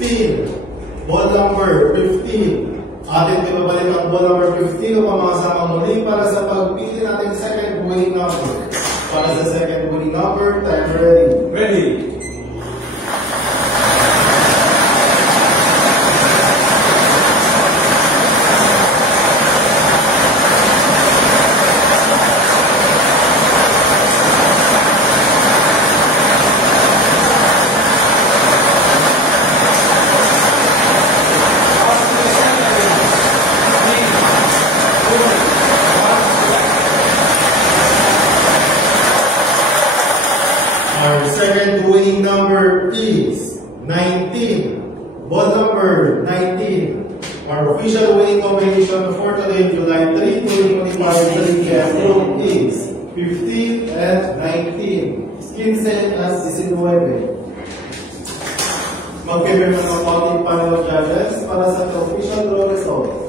15. Ball number 15. Atin pinabalik ang ball number 15 upang makasama muli para sa pagpili natin second winning number. Para sa second winning number, time ready. Ready. Our second winning number is 19. Ball number 19. Our official winning combination for today, July 3, 2025 group is 15 and 19. 15 at 19. Mag-prepare na ng konting panel judges para sa official draw result.